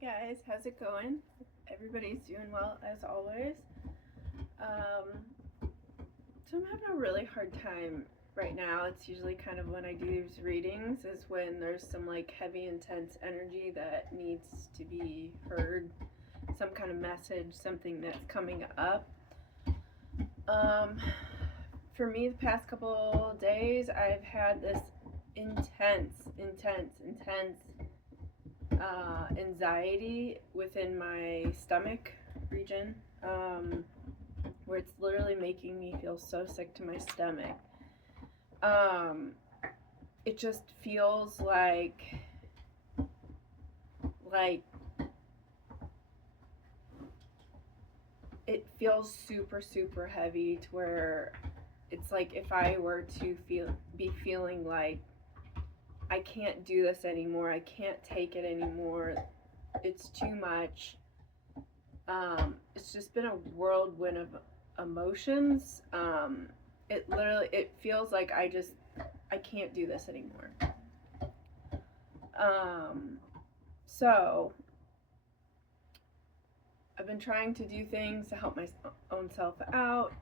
Hey guys, how's it going? Everybody's doing well as always. So I'm having a really hard time right now. It's usually kind of when I do these readings is when there's some like heavy intense energy that needs to be heard, some kind of message, something that's coming up. Um, for me the past couple days I've had this intense anxiety within my stomach region, where it's literally making me feel so sick to my stomach. Um, it just feels like it feels super heavy to where it's like if I were to be feeling like I can't do this anymore, I can't take it anymore, it's too much. It's just been a whirlwind of emotions. It feels like I can't do this anymore. So I've been trying to do things to help my own self out,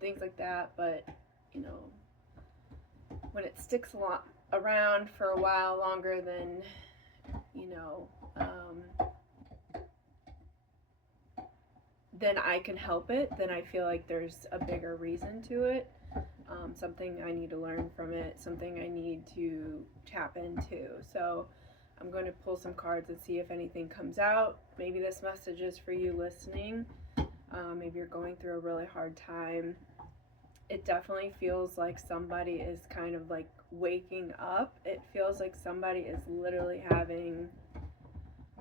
things like that, but you know, when it sticks a lot around for a while longer than you know, then I can help it, then I feel like there's a bigger reason to it, something I need to learn from it, something I need to tap into. So I'm going to pull some cards and see if anything comes out. Maybe this message is for you listening. Maybe you're going through a really hard time. It definitely feels like somebody is kind of like waking up. It feels like somebody is literally having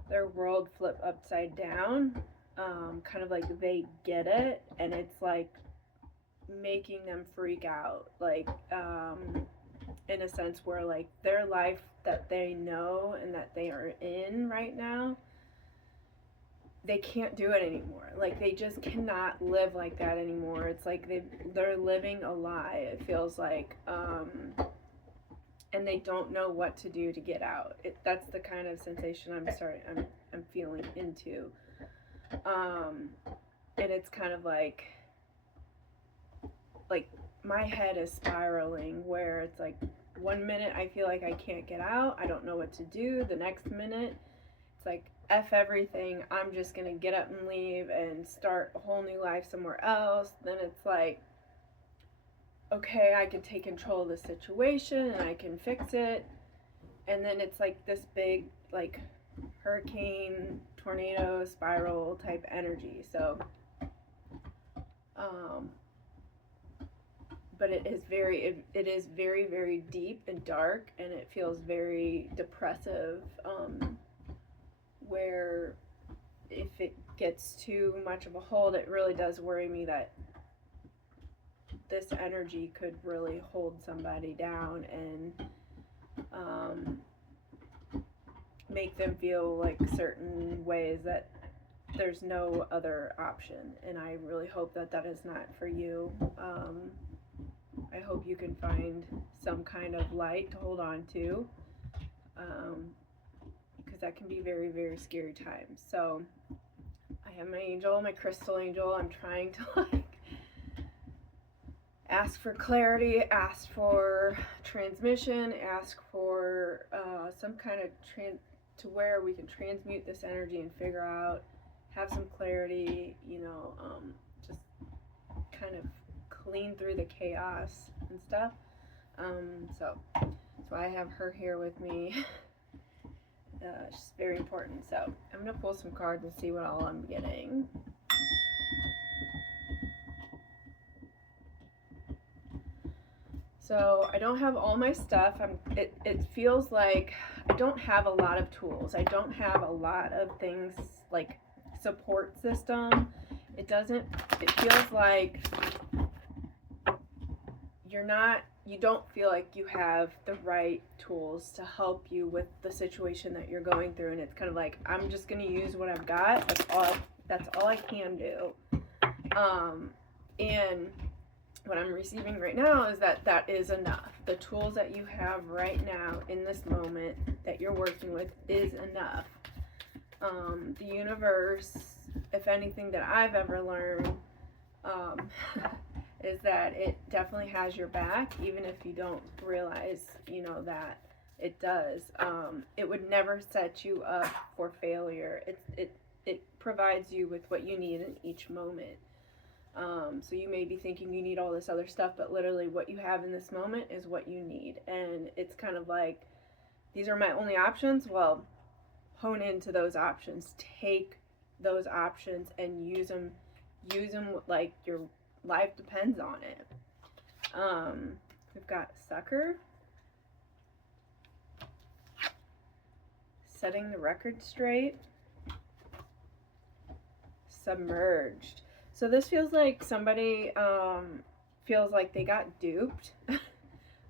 their world flip upside down. Kind of like they get it, and it's like making them freak out. Like, in a sense where like their life that they know and that they are in right now, they can't do it anymore. Like they just cannot live like that anymore. It's like they're living a lie, it feels like, and they don't know what to do to get out. That's the kind of sensation I'm feeling into. And it's kind of like my head is spiraling where it's like 1 minute I feel like I can't get out, I don't know what to do. The next minute it's like F everything, I'm just gonna get up and leave and start a whole new life somewhere else. Then it's like, okay, I can take control of the situation and I can fix it. And then it's like this big like hurricane, tornado, spiral type energy. So but it is very deep and dark, and it feels very depressive, where if it gets too much of a hold, it really does worry me that this energy could really hold somebody down and make them feel like certain ways that there's no other option. And I really hope that that is not for you. I hope you can find some kind of light to hold on to, because that can be very scary times. So I have my angel, my crystal angel. I'm trying to like ask for clarity, ask for transmission, ask for some kind of to where we can transmute this energy and figure out, have some clarity, just kind of clean through the chaos and stuff. So I have her here with me. She's very important. So I'm gonna pull some cards and see what all I'm getting. So I don't have all my stuff. It feels like I don't have a lot of tools. I don't have a lot of things like support system. It feels like you don't feel like you have the right tools to help you with the situation that you're going through, and it's kind of like, I'm just going to use what I've got. That's all I can do. And what I'm receiving right now is that is enough. The tools that you have right now in this moment that you're working with is enough. The universe, if anything that I've ever learned, um, is that it definitely has your back, even if you don't realize, that it does. It would never set you up for failure. It provides you with what you need in each moment. So you may be thinking you need all this other stuff, but literally what you have in this moment is what you need. And it's kind of like, these are my only options. Well, hone into those options. Take those options and use them like your life depends on it. We've got Sucker. Setting the record straight. Submerged. So this feels like somebody feels like they got duped.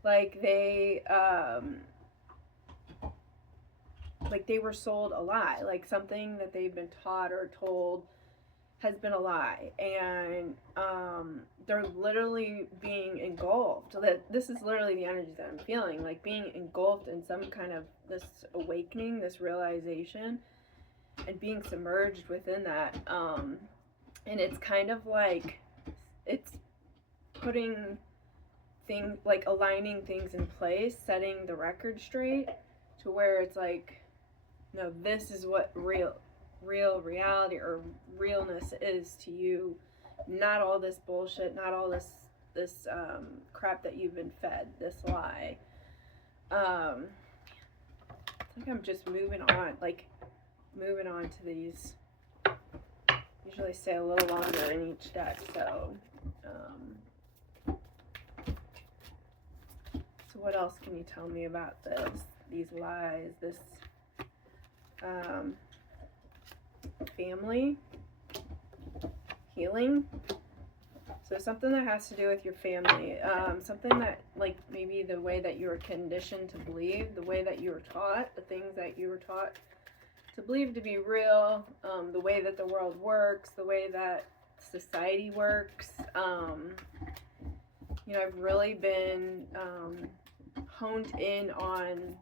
like they were sold a lie. Like something that they've been taught or told has been a lie, and they're literally being engulfed. This is literally the energy that I'm feeling, like being engulfed in some kind of this awakening, this realization, and being submerged within that. And it's kind of like it's putting things, like aligning things in place, setting the record straight to where it's like, no, this is what real reality or realness is to you, not all this bullshit, not all this crap that you've been fed, this lie. I think I'm just moving on to these. Usually stay a little longer in each deck, so what else can you tell me about these lies, this family, healing? So something that has to do with your family, something that, like, maybe the way that you were conditioned to believe, the way that you were taught, the things that you were taught to believe to be real, the way that the world works, the way that society works. I've really been honed in on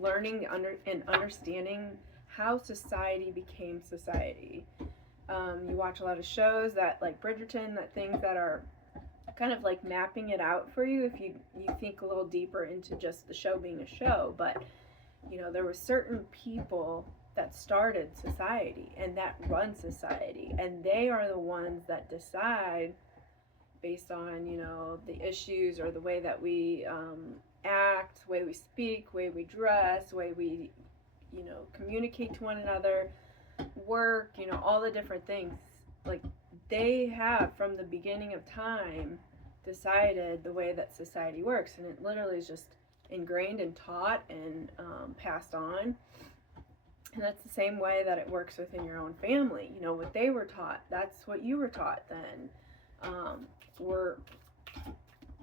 learning and understanding how society became society. You watch a lot of shows that, like Bridgerton, that things that are kind of like mapping it out for you if you think a little deeper into just the show being a show. But there were certain people that started society and that run society, and they are the ones that decide based on the issues or the way that we act, the way we speak, the way we dress, the way we communicate to one another, work, all the different things. Like, they have from the beginning of time decided the way that society works, and it literally is just ingrained and taught and passed on. And that's the same way that it works within your own family. What they were taught, that's what you were taught then.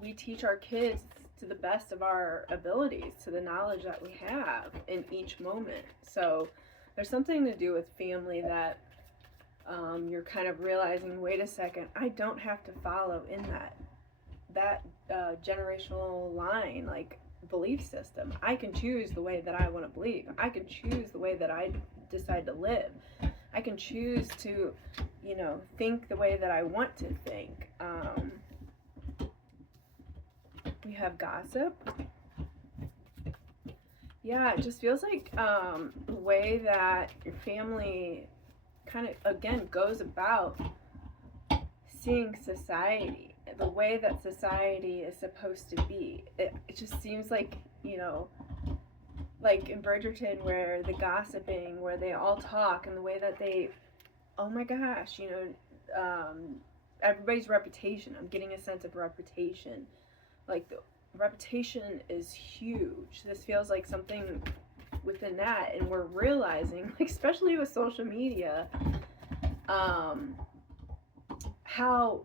We teach our kids to the best of our abilities, to the knowledge that we have in each moment. So there's something to do with family that you're kind of realizing, wait a second, I don't have to follow in that generational line, like belief system. I can choose the way that I want to believe. I can choose the way that I decide to live. I can choose to, think the way that I want to think. We have gossip. Yeah, it just feels like the way that your family kind of, again, goes about seeing society, the way that society is supposed to be. It just seems like, like in Bridgerton, where the gossiping, where they all talk, and the way that they, oh my gosh, everybody's reputation. I'm getting a sense of reputation. Like, the reputation is huge. This feels like something within that, and we're realizing, like, especially with social media, how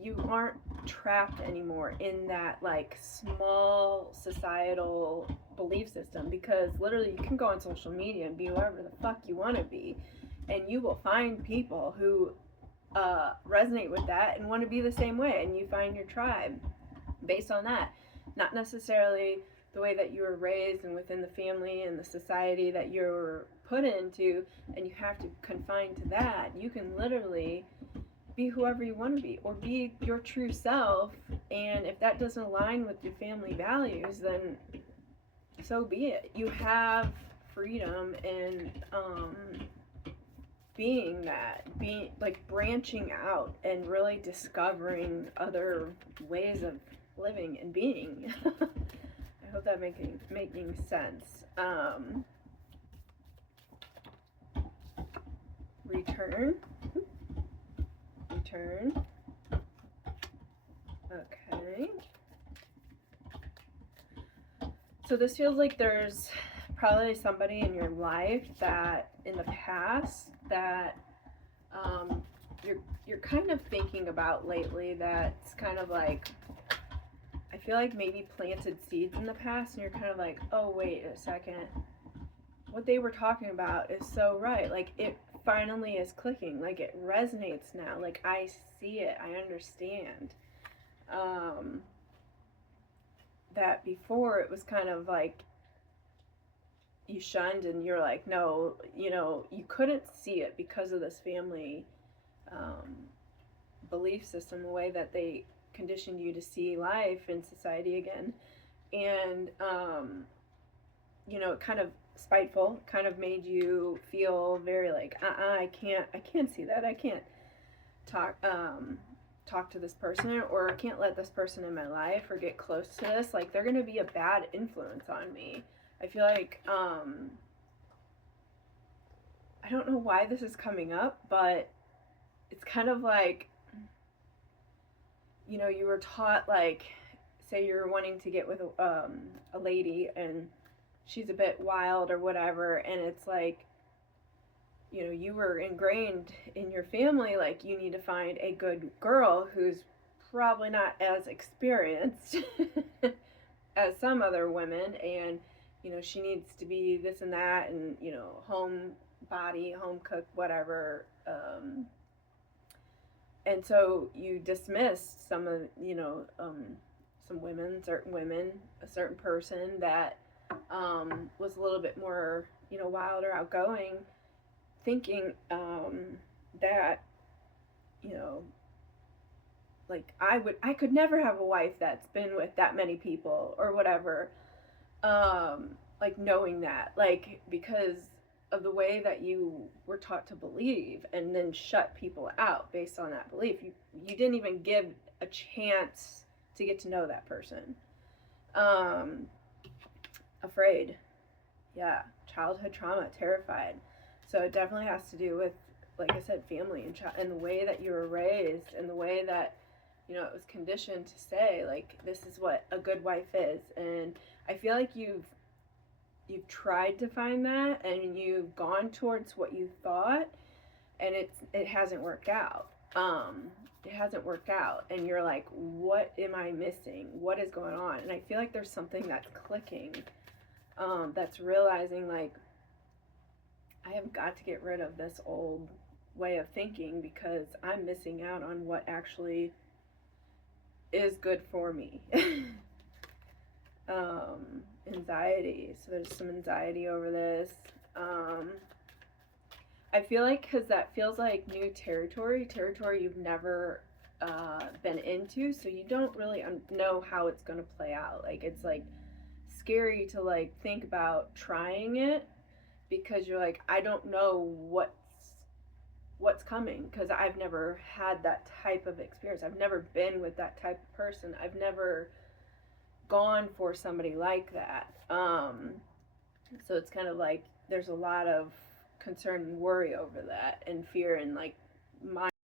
you aren't trapped anymore in that, like, small societal belief system, because literally you can go on social media and be whoever the fuck you want to be, and you will find people who resonate with that and want to be the same way, and you find your tribe based on that. Not necessarily the way that you were raised and within the family and the society that you're put into, and you have to confine to that. You can literally be whoever you want to be, or be your true self. And if that doesn't align with your family values, then so be it. You have freedom in being that, being like branching out and really discovering other ways of living and being. I hope that making sense. Return. Okay. So this feels like there's probably somebody in your life that in the past that you're kind of thinking about lately, that's kind of like, I feel like maybe planted seeds in the past, and you're kind of like, oh wait a second, what they were talking about is so right. Like, it finally is clicking, like it resonates now, like I see it, I understand. That before it was kind of like you shunned, and you're like, no, you know, you couldn't see it because of this family belief system, the way that they conditioned you to see life and society again. And you know, kind of spiteful, kind of made you feel very like, I can't see that, I can't talk to this person, or I can't let this person in my life, or get close to this, like they're gonna be a bad influence on me. I feel like I don't know why this is coming up, but it's kind of like, you know, you were taught, like, say you're wanting to get with a lady, and she's a bit wild or whatever, and it's like, you know, you were ingrained in your family, like, you need to find a good girl who's probably not as experienced as some other women, and, you know, she needs to be this and that, and, you know, home body, home cook, whatever. And so you dismissed some of, you know, some women, certain women, a certain person that was a little bit more, you know, wild or outgoing, thinking that, you know, like I could never have a wife that's been with that many people or whatever. Like, knowing that, like, because of the way that you were taught to believe, and then shut people out based on that belief. You didn't even give a chance to get to know that person. Afraid. Yeah, childhood trauma, terrified. So it definitely has to do with, like I said, family and the way that you were raised, and the way that, you know, it was conditioned to say, like, this is what a good wife is. And I feel like you've tried to find that, and you've gone towards what you thought, and it hasn't worked out. It hasn't worked out, and you're like, what am I missing? What is going on? And I feel like there's something that's clicking, that's realizing, like, I have got to get rid of this old way of thinking, because I'm missing out on what actually is good for me. Anxiety. So there's some anxiety over this. I feel like, because that feels like new territory you've never been into, so you don't really know how it's going to play out. Like, it's like scary to, like, think about trying it, because you're like, I don't know what's coming, because I've never had that type of experience. I've never been with that type of person. I've never gone for somebody like that. So it's kind of like there's a lot of concern and worry over that, and fear, and like mind